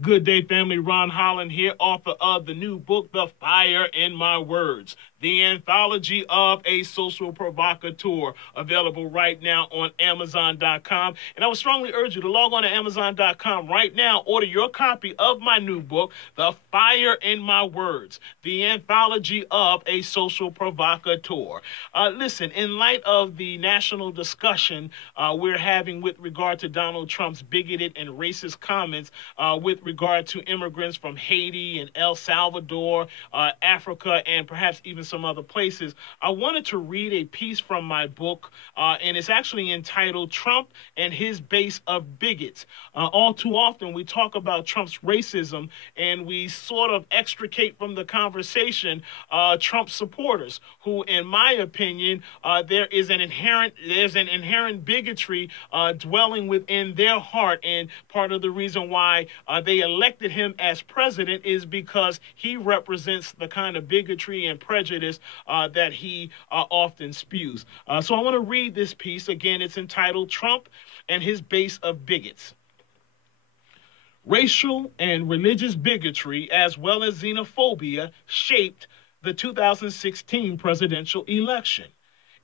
Good day, family. Ron Holland here, author of the new book, The Fire in My Words, the anthology of a social provocateur, available right now on Amazon.com. And I would strongly urge you to log on to Amazon.com right now, order your copy of my new book, The Fire in My Words, the anthology of a social provocateur. Listen, in light of the national discussion we're having with regard to Donald Trump's bigoted and racist comments with regard to immigrants from Haiti and El Salvador, Africa, and perhaps even some other places, I wanted to read a piece from my book, and it's actually entitled Trump and His Base of Bigots. All too often, we talk about Trump's racism, and we sort of extricate from the conversation Trump supporters, who, in my opinion, there's an inherent bigotry dwelling within their heart, and part of the reason why they elected him as president is because he represents the kind of bigotry and prejudice that he often spews. So I want to read this piece. Again, it's entitled Trump and His Base of Bigots. Racial and religious bigotry, as well as xenophobia, shaped the 2016 presidential election.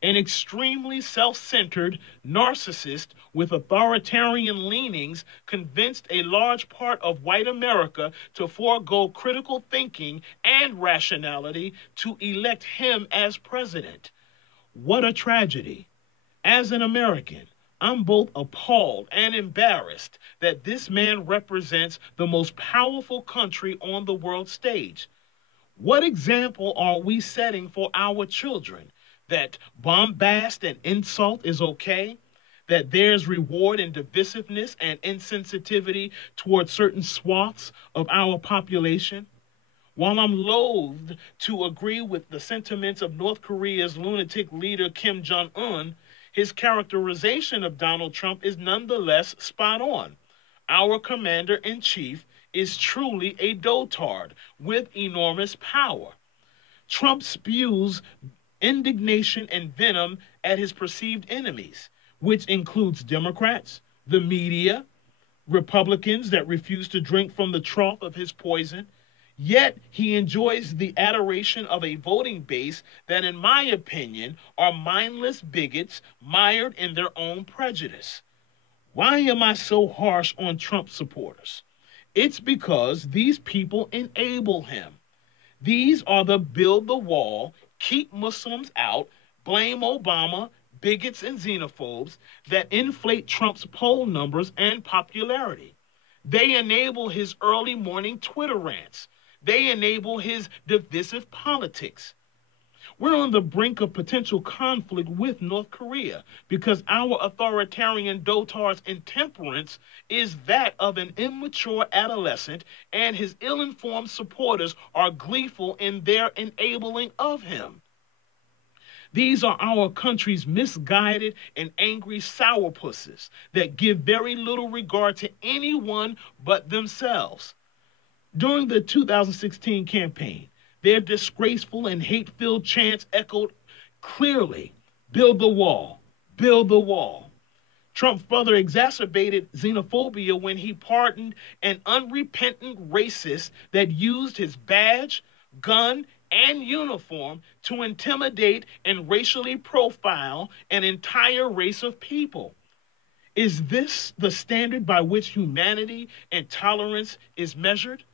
An extremely self-centered narcissist with authoritarian leanings convinced a large part of white America to forego critical thinking and rationality to elect him as president. What a tragedy. As an American, I'm both appalled and embarrassed that this man represents the most powerful country on the world stage. What example are we setting for our children? That bombast and insult is okay, that there's reward in divisiveness and insensitivity towards certain swaths of our population? While I'm loath to agree with the sentiments of North Korea's lunatic leader Kim Jong-un, his characterization of Donald Trump is nonetheless spot on. Our commander-in-chief is truly a dotard with enormous power. Trump spews indignation and venom at his perceived enemies, which includes Democrats, the media, Republicans that refuse to drink from the trough of his poison. Yet he enjoys the adoration of a voting base that, in my opinion, are mindless bigots mired in their own prejudice. Why am I so harsh on Trump supporters? It's because these people enable him. These are the build the wall, keep Muslims out, blame Obama, bigots and xenophobes that inflate Trump's poll numbers and popularity. They enable his early morning Twitter rants. They enable his divisive politics. We're on the brink of potential conflict with North Korea because our authoritarian dotard's intemperance is that of an immature adolescent, and his ill-informed supporters are gleeful in their enabling of him. These are our country's misguided and angry sourpusses that give very little regard to anyone but themselves. During the 2016 campaign, their disgraceful and hate-filled chants echoed clearly, "Build the wall, build the wall." Trump further exacerbated xenophobia when he pardoned an unrepentant racist that used his badge, gun, and uniform to intimidate and racially profile an entire race of people. Is this the standard by which humanity and tolerance is measured?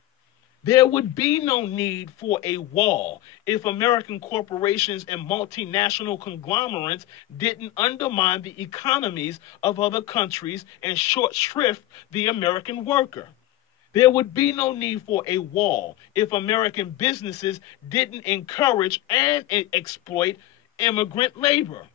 There would be no need for a wall if American corporations and multinational conglomerates didn't undermine the economies of other countries and short shrift the American worker. There would be no need for a wall if American businesses didn't encourage and exploit immigrant labor.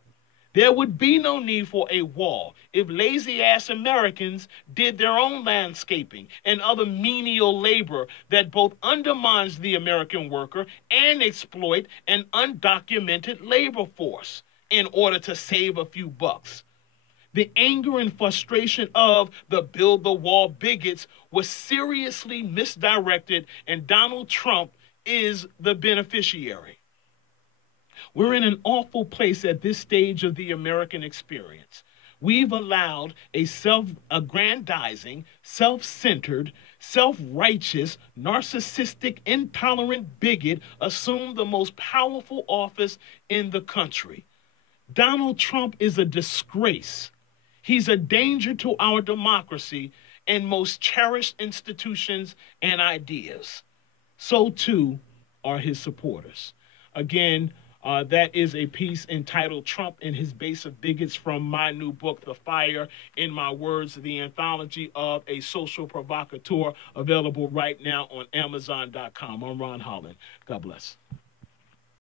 There would be no need for a wall if lazy-ass Americans did their own landscaping and other menial labor that both undermines the American worker and exploit an undocumented labor force in order to save a few bucks. The anger and frustration of the Build the Wall bigots was seriously misdirected, and Donald Trump is the beneficiary. We're in an awful place at this stage of the American experience. We've allowed a self-aggrandizing, self-centered, self-righteous, narcissistic, intolerant bigot assume the most powerful office in the country. Donald Trump is a disgrace. He's a danger to our democracy and most cherished institutions and ideas. So too are his supporters. Again, that is a piece entitled Trump and His Base of Bigots from my new book, The Fire in My Words, the anthology of a social provocateur, available right now on Amazon.com. I'm Ron Holland. God bless.